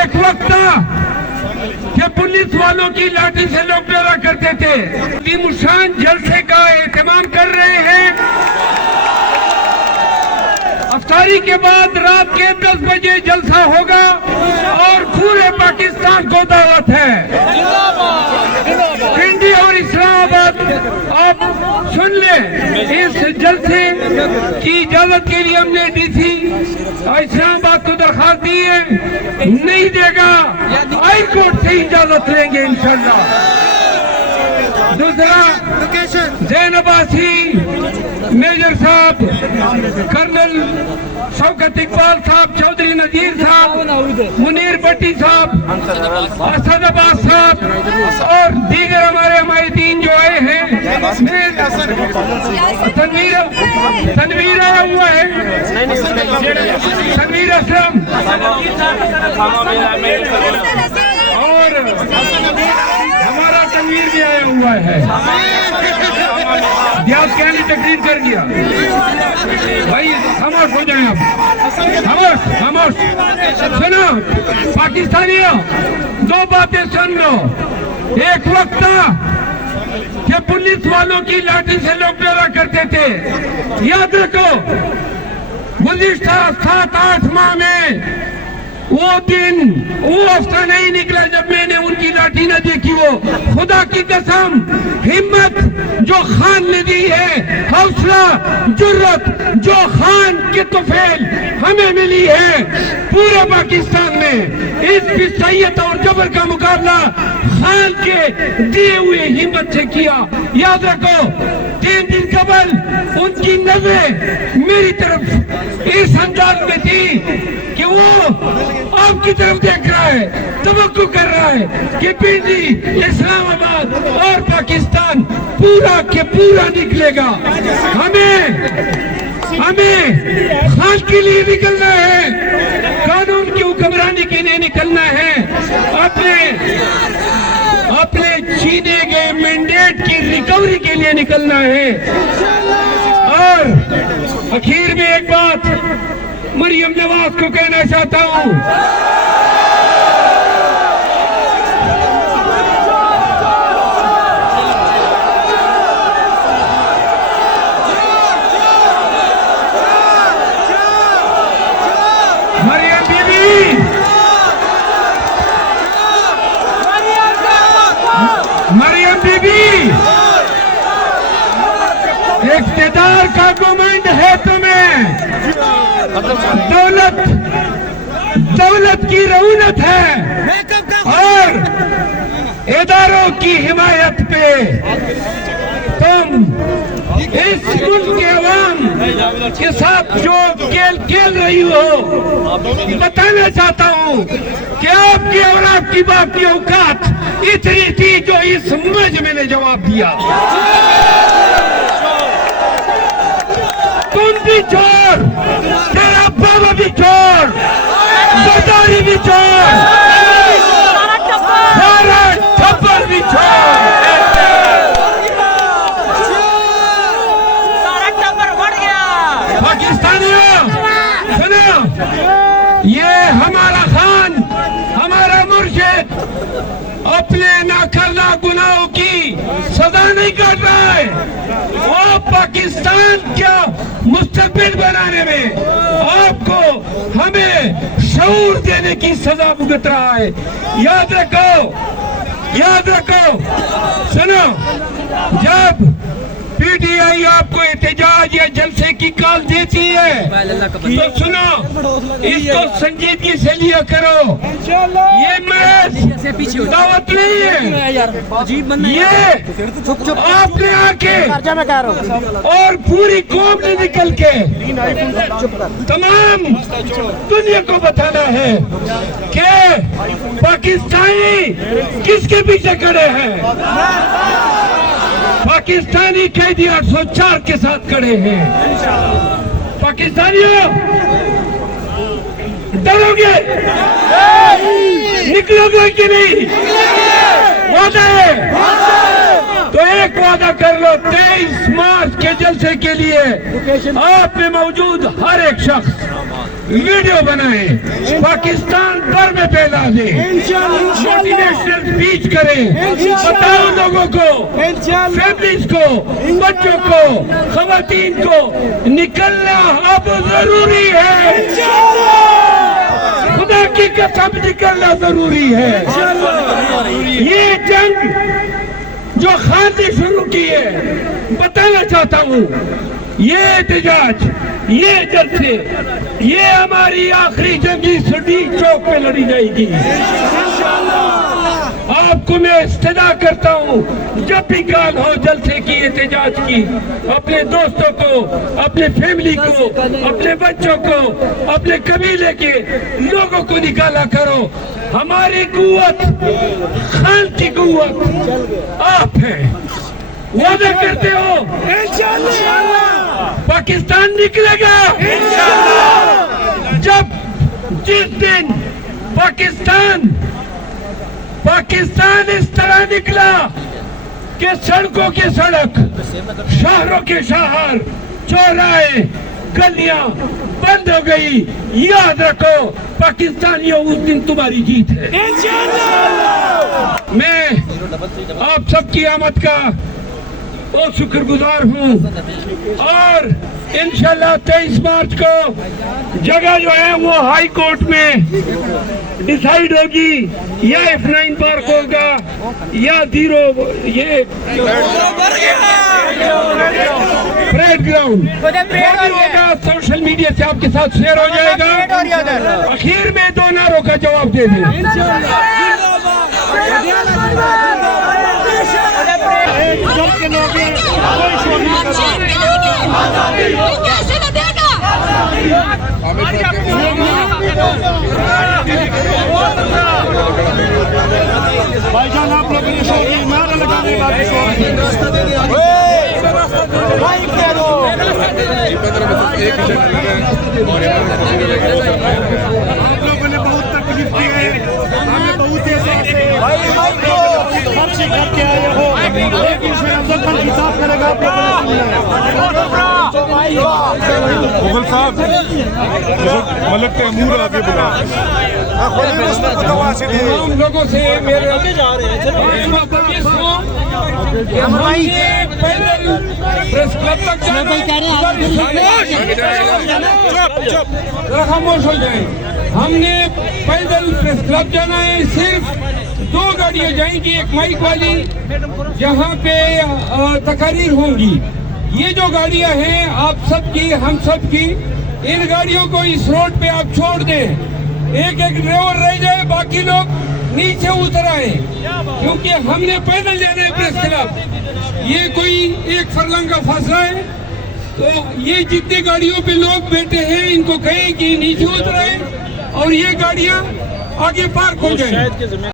एक वक्त था कि पुलिस वालों की लाठी से लोग डरा करते थे। मुशान जलसे का एहतमाम कर रहे हैं। अफ्तारी के बाद रात के 10 बजे जलसा होगा और पूरे पाकिस्तान को दावत है। पिंडी और इस्लामाबाद आप सुन ले, इस जलसे की इजाजत के लिए हमने डीसी इस्लामाबाद को दरखास्त दी है, नहीं देगा हाई कोर्ट से इजाजत लेंगे इंशाल्लाह। दूसरा, जैन अब्बासी, मेजर साहब, कर्नल शौकत इकबाल साहब, चौधरी नजीर साहब, मुनीर भट्टी साहब, असद अब्बास साहब और दीगर हमारे हमायतीन जो आए हैं। तनवीर आया हुआ है, तनवीर असलम और हमारा तनवीर भी आया हुआ है। ब्याज कहने तकरीर कर दिया भाई, खामोश हो जाए आप, खामोश। सुनो पाकिस्तानियों, दो बातें सुन लो। एक वक्त था कि पुलिस वालों की लाठी से लोग डरा करते थे। याद रखो, गुज़िश्ता 7-8 माह में वो दिन, वो हफ्ता नहीं निकला जब मैंने उनकी लाठी न देखी। वो खुदा की कसम, हिम्मत जो खान ने दी है, हौसला, जुर्रत जो खान के तुफैल हमें मिली है पूरे पाकिस्तान में, इस फिसैयत और जबर का मुकाबला खान के दिए हुए हिम्मत से किया। याद रखो, 3 दिन कबल उनकी नजरें मेरी तरफ इस अंदाज में थी कि वो आपकी तरफ देख रहा है, तवक्को कर रहा है कि पिंडी, इस्लामाबाद और पाकिस्तान पूरा के पूरा निकलेगा। हमें खान के लिए निकलना है, कानून की हुक्मरानी के लिए निकलना है, अपने छीने गए मैंडेट की रिकवरी के लिए निकलना है। और आखिर में एक बात मरियम नवाज को कहना चाहता हूं, मरियम बीबी, इख्तिदार का घमंड है तुम्हें, दौलत की रऊनत है और इदारों की हिमायत पे तुम इस मुल्क के अवाम के साथ जो खेल रही हो। बताना चाहता हूँ कि आपकी और आपकी बाप की औकात इतनी थी जो इस मुजरिम ने जवाब दिया। तुम भी चोर, तेरा बाबा भी चोर, सरदारी भी चोर, सारा टब्बर भी चोर। पाकिस्तानियों सुनो, ये हमारा खान, हमारा मुर्शिद अपने नाकर्दा गुनाहों की सजा नहीं काट रहा है, वो पाकिस्तान का मुस्तकबिल बनाने में आपको, हमें शऊर देने की सजा भुगत रहा है। याद रखो, सुनो, जब पीटीआई आपको एहतजाज या जलसे की कॉल देती है तो सुनो, इसको संजीदगी से लिया करो। ये महज दावत नहीं है, ये आपने आके और पूरी कौम ने निकल के तमाम दुनिया को बताना है कि पाकिस्तानी किसके पीछे खड़े हैं। पाकिस्तानी कैदी 804 के साथ खड़े हैं। पाकिस्तानियों, डरोगे? निकलोगे कि नहीं? वादा है तो एक वादा कर लो, 23 मार्च के जलसे के लिए आप में मौजूद हर एक शख्स वीडियो बनाए, पाकिस्तान भर में फैला दे, मोटिवेशनल स्पीच करें, बताओ लोगों को, फैमिलीज को, बच्चों को, खवातीन को निकलना अब जरूरी है। खुदा की कसम निकलना जरूरी है। ये जंग जो खान ने शुरू की है, बताना चाहता हूँ, ये एहतजाज, ये जलसे, ये हमारी आखिरी जंगी सदी चौक पे लड़ी जाएगी। आपको मैं इस्तदा करता हूँ, जब भी काल हो जलसे की, एहतजाज की, अपने दोस्तों को, अपने फैमिली को, अपने बच्चों को, अपने कबीले के लोगों को निकाला करो। हमारी कुव्वत, खान की कुव्वत आप हैं। वादा करते हो पाकिस्तान निकलेगा जब जिस दिन पाकिस्तान इस तरह निकला कि सड़कों की सड़क, शहरों के शहर, चौराहे, गलियां बंद हो गई, याद रखो पाकिस्तानियों उस दिन तुम्हारी जीत है। मैं आप सबकी आमद का बहुत शुक्रगुजार हूँ और इंशाल्लाह 23 मार्च को जगह जो है वो हाई कोर्ट में डिसाइड होगी, या F9 पार्क होगा या ये परेड ग्राउंड होगा। सोशल मीडिया से आपके साथ शेयर हो जाएगा। आखिर में दो नारों का जवाब दे दें। भाईजान आप लोगों ने शोर नारा लगाने का आप लोगों ने बहुत तकलीफ की है, हमें बहुत खर्च करके आए हो, लेकिन हिसाब करेगा आप मुगल साहब मलक तैमूर आगे बुला। हम लोगों से मेरे प्रेस क्लब तक खामोश हो जाए। हमने पैदल प्रेस क्लब जाना है, सिर्फ 2 गाड़ियां जाएंगी, एक माइक वाली जहां पे तकरीर होंगी। ये जो गाड़ियां हैं आप सबकी, हम सबकी, इन गाड़ियों को इस रोड पे आप छोड़ दें, एक एक ड्राइवर रह जाए, बाकी लोग नीचे उतर आए, क्योंकि हमने पैदल जाना है प्रेस क्लब। ये कोई 1 फरलंग का फासला है, तो ये जितनी गाड़ियों पे लोग बैठे हैं इनको कहें कि नीचे उतर आए और ये गाड़ियां आगे पार्क हो जाए।